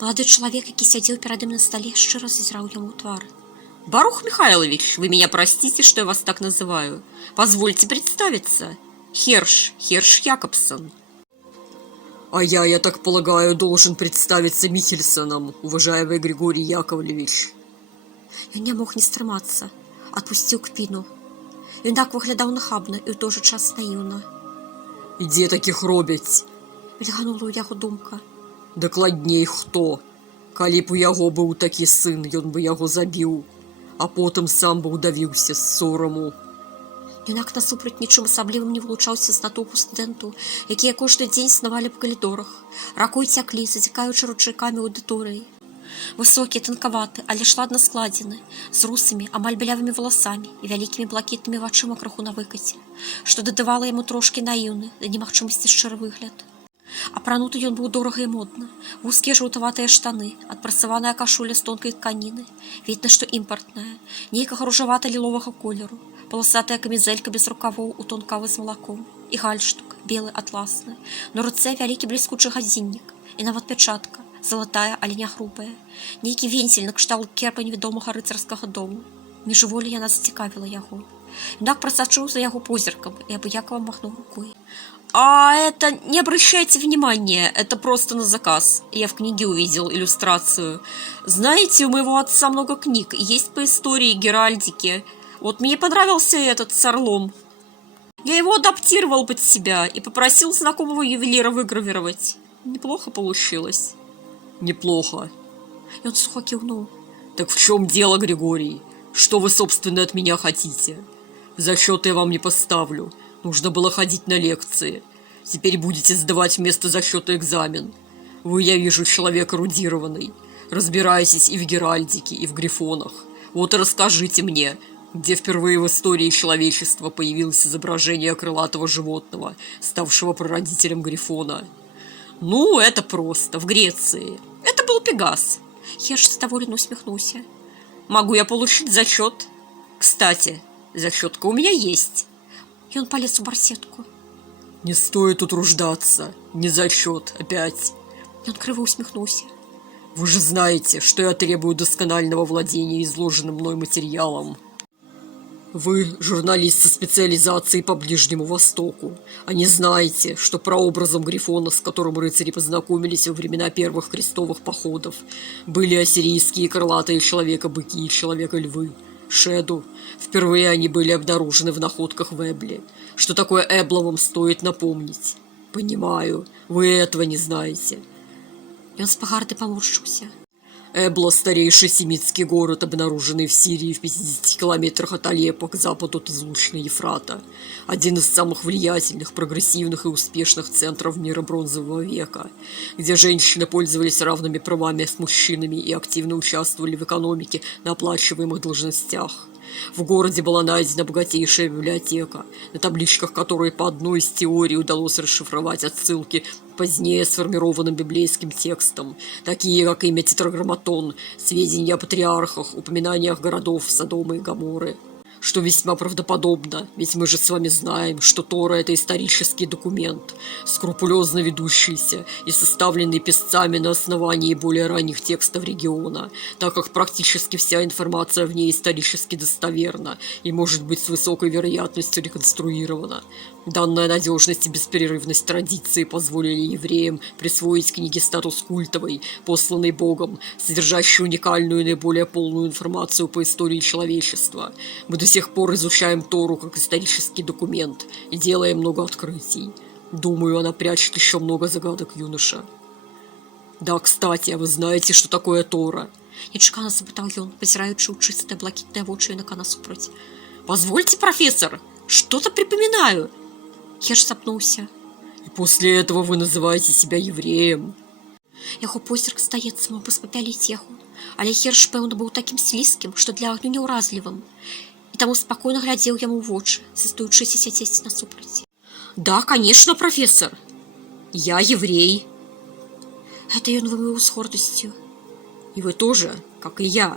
Молодой человек, який сидел перед ним на столе, широко зазирал ему твар. Барух Михайлович, вы меня простите, что я вас так называю. Позвольте представиться. Херш Якобсон. А я так полагаю, должен представиться Михельсоном, уважаемый Григорий Яковлевич. Ён не мог не стрымацца, адпусціў кпіну. Ён так выглядаў нахабна і ў той жа час наіўна. І дзе такіх робяць? Мільганула ў яго думка. Дакладней хто? Калі б у яго быў такі сын, ён бы яго забіў, а потым сам бы ўдавіўся з сораму. Юнак насупраць нічым асаблівым не вылучаўся з натоўпу студэнтаў, якія кожны дзень снавалі па калідорах, ракой цяклі, зацікаючы ручайкамі аўдыторыі. Высокі, танкаваты, але ж ладна складзены, з русымі, амаль бялявымі валасамі і вялікімі блакітнымі вачыма крыху на выкаце, што дадавала яму трошкі наіўны да немагчымасці шчыры выгляд. Апрануты ён быў дорага і модна, вузкія жаўтаватыя штаны, адпрацаваная кашуля з тонкай тканіны, відна, што імпартная, нейкага ружавата-ліловага колеру, паласатая камізэлька без рукавоў у тон кавы з малаком і гальштук, белы атласны, на руцэ вялікі бліскучы гадзіннік і нават пячатка, залатая, але не грубая, нейкі вензель накшталт керпа невядомага рыцарскага дому. Міжволі яна зацікавіла яго. Юнак прасачыў за яго позіркам і абыякава махнуў рукой. А это не обращайте внимания, это просто на заказ. Я в книге увидел иллюстрацию. Знаете, у моего отца много книг, есть по истории, геральдике. Вот мне понравился этот с орлом. Я его адаптировал под себя и попросил знакомого ювелира выгравировать. Неплохо получилось. Неплохо. И он сухо кивнул. Так в чем дело, Григорий? Что вы, собственно, от меня хотите? Зачет я вам не поставлю. Нужно было ходить на лекции. Теперь будете сдавать вместо зачета экзамен. Вы, я вижу, человек эрудированный. Разбираетесь и в геральдике, и в грифонах. Вот и расскажите мне, где впервые в истории человечества появилось изображение крылатого животного, ставшего прародителем грифона. Ну, это просто, в Греции. Это был Пегас. Херш задоволенно усмехнулся. Могу я получить зачет? Кстати, зачетка у меня есть. И он полез в барсетку. Не стоит утруждаться. Не зачет, опять. И он криво усмехнулся. Вы же знаете, что я требую досконального владения изложенным мной материалом. Вы журналист со специализацией по Ближнему Востоку, а не знаете, что прообразом грифона, с которым рыцари познакомились во времена первых крестовых походов, были ассирийские крылатые человека-быки и человека-львы. Шеду. Впервые они были обнаружены в находках в Эбле. Что такое Эбла, вам стоит напомнить. Понимаю, вы этого не знаете. И он с погардой поморщился. Эбла – старейший семитский город, обнаруженный в Сирии в 50 километрах от Алеппо к западу от излучины Ефрата. Один из самых влиятельных, прогрессивных и успешных центров мира бронзового века, где женщины пользовались равными правами с мужчинами и активно участвовали в экономике на оплачиваемых должностях. В городе была найдена богатейшая библиотека, на табличках которой по одной из теорий удалось расшифровать отсылки к позднее сформированным библейским текстам, такие как имя Тетраграмматон, сведения о патриархах, упоминаниях городов Содома и Гоморры. Что весьма правдоподобно, ведь мы же с вами знаем, что Тора – это исторический документ, скрупулезно ведущийся и составленный писцами на основании более ранних текстов региона, так как практически вся информация в ней исторически достоверна и может быть с высокой вероятностью реконструирована. Данная надежность и беспрерывность традиции позволили евреям присвоить книге статус культовой, посланной Богом, содержащей уникальную и наиболее полную информацию по истории человечества. Мы до сих пор изучаем Тору как исторический документ и делаем много открытий. Думаю, она прячет еще много загадок, юноша. Да, кстати, а вы знаете, что такое Тора? Нечакана запытал ён, позираючи ў чыстыя блакітныя вочы юнака насупраць. Позвольте, профессор, что-то припоминаю. Херш запнуўся. И после этого вы называете себя евреем. Яго позірк, здаецца, мог бы спапяліць яго, але Херш, пэўна, быў такім слізкім, што для агню няўразлівым, і таму спакойна глядзеў яму ў вочы, застаючыся сядзець насупраць. Да, конечно, профессор. Я еврей. Это ён вымовіў з гордасцю. И вы тоже, как и я.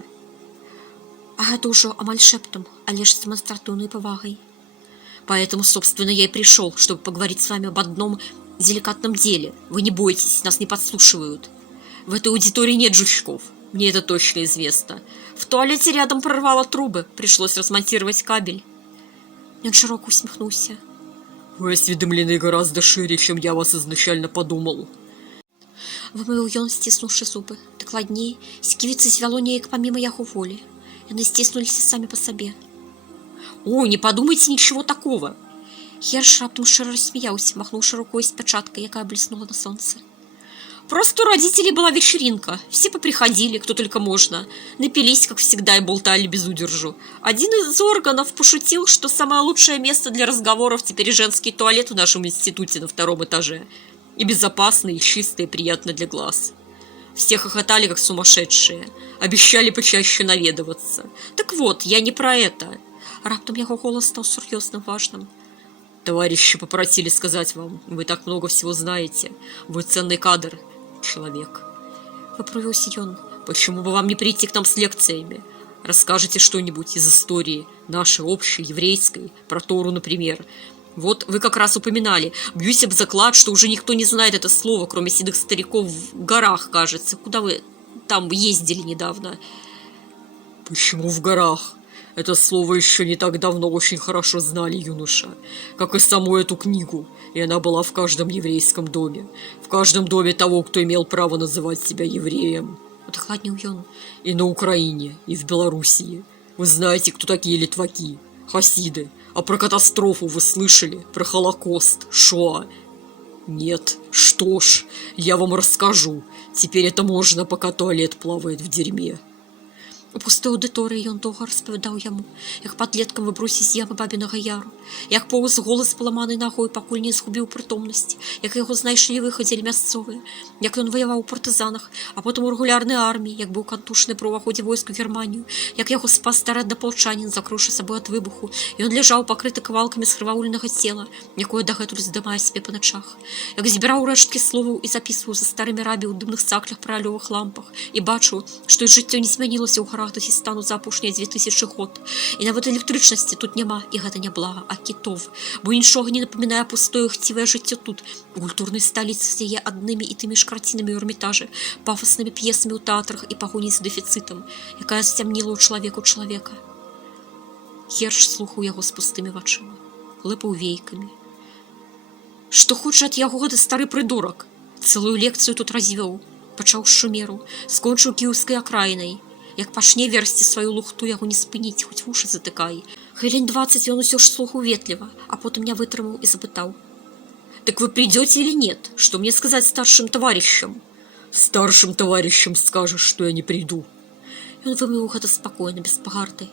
А гэта ўжо амаль шэптам, але ж з дэманстратыўнай павагай. Поэтому, собственно, я и пришел, чтобы поговорить с вами об одном деликатном деле. Вы не бойтесь, нас не подслушивают. В этой аудитории нет жучков. Мне это точно известно. В туалете рядом прорвало трубы. Пришлось размонтировать кабель. Ён широко усміхнуўся. Вы осведомлены гораздо шире, чем я вас изначально подумал. Вымовіў ён, сціснуўшы зубы. Дакладней, сківіцы звяло неяк паміма яго волі. Яны сціснуліся самі па сабе. О, не подумайте ничего такого. Херш раптам шчыра рассмяяўся, махнуўшы рукой з пячаткай, якая бліснула на сонцы. Просто у родителей была вечеринка. Все поприходили, кто только можно. Напились, как всегда, и болтали без удержу. Один из органов пошутил, что самое лучшее место для разговоров теперь женский туалет в нашем институте на 2-м этаже. И безопасно, и чисто, и приятно для глаз. Все хохотали, как сумасшедшие. Обещали почаще наведываться. Так вот, я не про это. Раптам яго голос стаў сур'ёзным, важным. Товарищи попросили сказать вам, вы так много всего знаете. Вы ценный кадр, человек. Выправіўся ён. Почему бы вам не прийти к нам с лекциями? Расскажите что-нибудь из истории, нашей общей, еврейской, про Тору, например. Вот вы как раз упоминали. Бьюсь об заклад, что уже никто не знает это слово, кроме седых стариков в горах, кажется. Куда вы там ездили недавно? Почему в горах? Это слово еще не так давно очень хорошо знали, юноша, как и саму эту книгу, и она была в каждом еврейском доме, в каждом доме того, кто имел право называть себя евреем. Удакладніў ён. И на Украине, и в Белоруссии. Вы знаете, кто такие литваки, хасиды, а про катастрофу вы слышали, про Холокост, Шоа? Нет, что ж, я вам расскажу, теперь это можно, пока туалет плавает в дерьме. У пустой аўдыторыі ён доўга распавядаў яму, як падлеткам выбрусе з ямы бабінага яру, як поўз голас паламанай нагой, пакуль не згубіў прытомнасць, як яго знайшлі і выхадзілі мясцовыя, як ён ваяваў у партызанах, а потым у рэгулярнай арміі, як быў кантушны пры ўваходзе войск у Германію, як яго спас стары аднапалчанін, закрыўшы сабой ад выбуху, і ён ляжаў пакрыты кавалкамі скрываўленага цела, якое дагэтуль здымае сябе па начах, як збіраў рэшткі словаў і запісваў за старымі рабі ў дымных цаклях пры алёвых лампах і бачыў, што і жыццё не змянілася ў гарах Дагестану за апошнія 2000 год. І нават электрычнасці тут няма, і гэта не блага, а кітов, бо нічога не напамінае пустое хцівае жыццё тут, у культурнай сталіцы з яе аднымі і тымі ж карцінамі ў эрмітажы, пафаснымі п'есамі ў тэатрах і пагоняй за дэфіцытам, якая сцямніла ў чалавеку чалавека. Херш слухаў яго з пустымі вачыма, лыпаў вейкамі. Што хоча ад яго гэты стары прыдурак? Цэлую лекцыю тут развёў, пачаў з Шумеру, скончыў кіеўскай акраінай. Як пачне версці сваю лухту, яго не спыніць, хоць вушы затыкай. Хвілін 20 ён усё ж слухаў ветліва, а потым не вытрымаў і запытаў. Так вы придете или нет? Что мне сказать старшим товарищам? Старшим товарищам скажешь, что я не приду. Ён вымовіў гэта спакойна, без пагарды.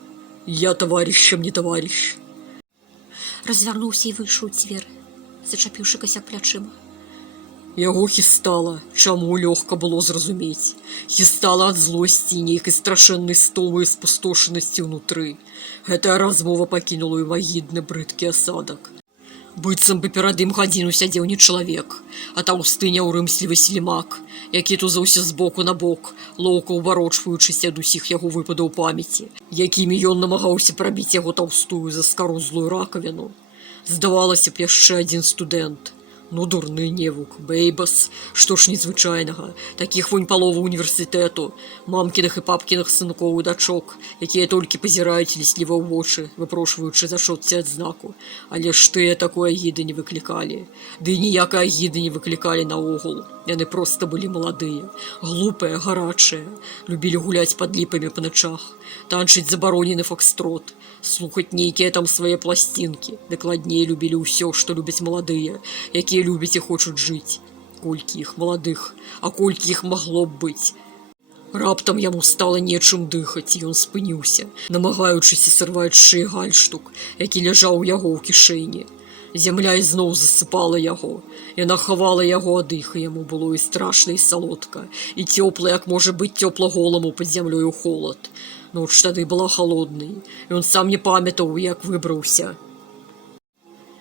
Я товарищам не товарищ. Развярнуўся і выйшаў у дзверы, зачапіўшы касяк плячыма. Яго хістала, чаму лёгка было зразумець. Хістала ад злосці і нейкай страшэннай стомы і спустошанасці ўнутры. Гэтая размова пакінула ў агідны брыдкі асадак. Быццам бы перад ім гадзіну сядзеў не чалавек, а таўсты няўрымслівы слімак, які тузаўся з боку на бок, лоўка ўварочваючыся ад усіх яго выпадаў памяці, якімі ён намагаўся прабіць яго таўстую заскарузлую ракавіну. Здавалася б, яшчэ адзін студэнт. Ну, дурны невук, бэйбас, што ж незвычайнага, такіх вунь палова універсітэту, мамкіных і папкіных сынкоў і дачок, якія толькі пазіраюць лісліва ў вочы, выпрошваючы за шотці адзнаку, але ж тыя такой агіды не выклікалі. Ды і ніякай агіды не выклікалі наогул, яны проста былі маладыя, глупыя, гарачыя, любілі гуляць пад ліпамі па начах, танчыць забаронены фокстрот, слухаць нейкія там свае пласцінкі, дакладней любілі ўсё, што любяць маладыя, якія любяць і хочуць жыць. Колькі іх маладых, а колькі іх магло б быць. Раптам яму стала нечым дыхаць, і ён спыніўся, намагаючыся сарваць з шыі гальштук, які ляжаў у яго ў кішэні. Зямля ізноў засыпала яго. Яна хавала яго ад іх, і яму было і страшна, і салодка, і цёпла, як можа быць цёпла голаму пад зямлёю холад. Ноч тады была халоднай, і ён сам не памятаў, як выбраўся.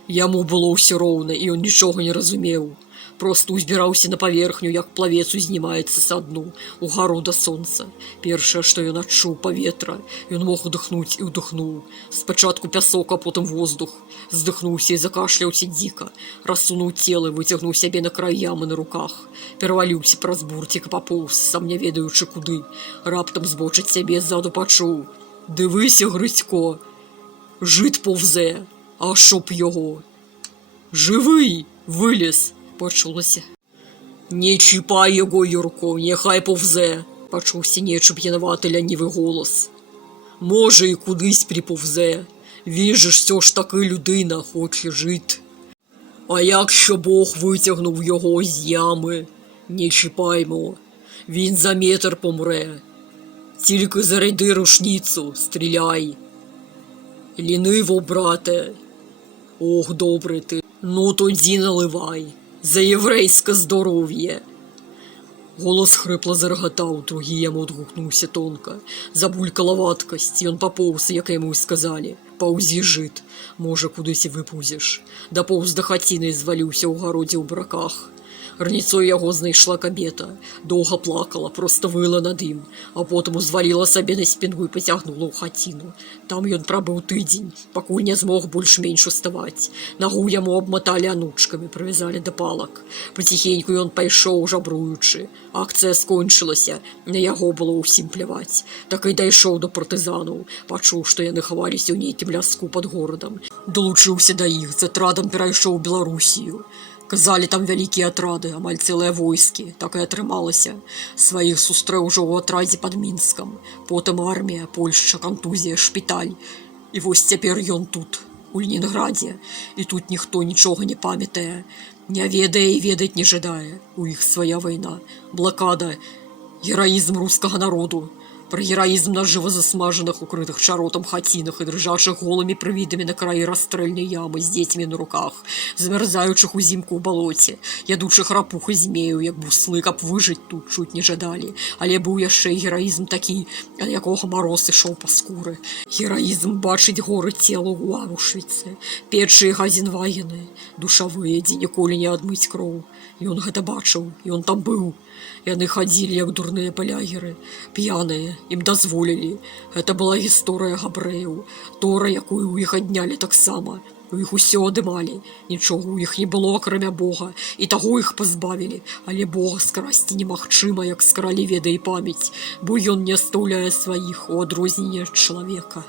Яму было ўсё роўна, і ён нічога не разумеў. Просто узбіраўся на паверхню, як плавец узнімаецца са дну, угару да сонца. Першае, што ён адчуў паветра, ён мог удыхнуць і ўдыхнуў. Спачатку пясок, а потым воздух. Здыхнуўся і закашляўся дзіка. Рассунуў цела, выцягнуў сябе на край ямы на руках. Пераваліўся праз бурцік і папоўз, сам не ведаючы куды. Раптам збочыць сябе ззаду пачуў: «Дивися, Грицько, жид повзе, а щоб його. Живий, виліз», – почулося. «Не чіпай його, Юрко, нехай повзе», – почувся нечуб януватий лянівий голос. «Може, і кудись приповзе. Він же ж все ж таки людина, хоче жити. А якщо Бог витягнув його з ями, не чіпаймо, він за метр помре. Тільки заряди рушницю, стріляй. Ліниво, брате. Ох, добре ти. Ну тоді наливай. За єврейське здоров'я». Голос хрипло зареготав, другий йому відгукнувся тонко. Забулькала ваткость, і он поповз, як йому й сказали. «Паузі, жид, може, кудись і випузиш». Доповз до хатіни і звалився у городі у браках. Раніцою яго знайшла кабета. Доўга плакала, просто выла над ім, а потым узваліла сабе на спіну і пацягнула ў хаціну. Там ён прабыў тыдзень, пакуль не змог больш-менш уставаць. Нагу яму абматалі анучкамі, прывязалі да палак. Паціхеньку ён пайшоў, жабруючы. Акцыя скончылася, на яго было ўсім пляваць. Так і дайшоў до партызанаў, пачуў, што яны хаваліся ў нейкім ляску пад горадам. Далучыўся да іх, з атрадам перайшоў Беларусію. Казалі, там вялікія атрады, амаль цэлыя войскі, так і атрымалася. Сваіх сустрэў ужо ў атрадзе пад Мінскам. Потым армія, Польшча, кантузія, шпіталь. І вось цяпер ён тут, у Ленінградзе. І тут ніхто нічога не памятае, не ведае і ведаць не жадае. У іх свая вайна, блакада, гераізм рускага народу. Про гераізм на жыва засмажаных, укрытых чаротам хацінах і дрыжачых голымі прывідамі на краі расстрэльнай ямы з дзецьмі на руках, замярзаючых узімку ў балоце, ядучых рапух і змею, як буслы, каб выжыць тут чуць не жадалі. Але быў яшчэ і гераізм такі, ад якога мароз ішоў па скуры. Гераізм бачыць горы цела ў Аўшвіцы, печы і газенвагены, душавыя, дзе ніколі не адмыць кроў. Ён гэта бачыў, ён там быў. Яны хадзілі, як дурныя палягеры, п'яныя, ім дазволілі. Гэта была гісторыя габрэяў, тора, якую ў іх аднялі таксама. У іх усё адымалі, нічога ў іх не было, акрамя Бога, і таго іх пазбавілі. Але Бога скрасці немагчыма, як скралі веда і памяць, бо ён не астаўляе сваіх у адрозненне ад чалавека.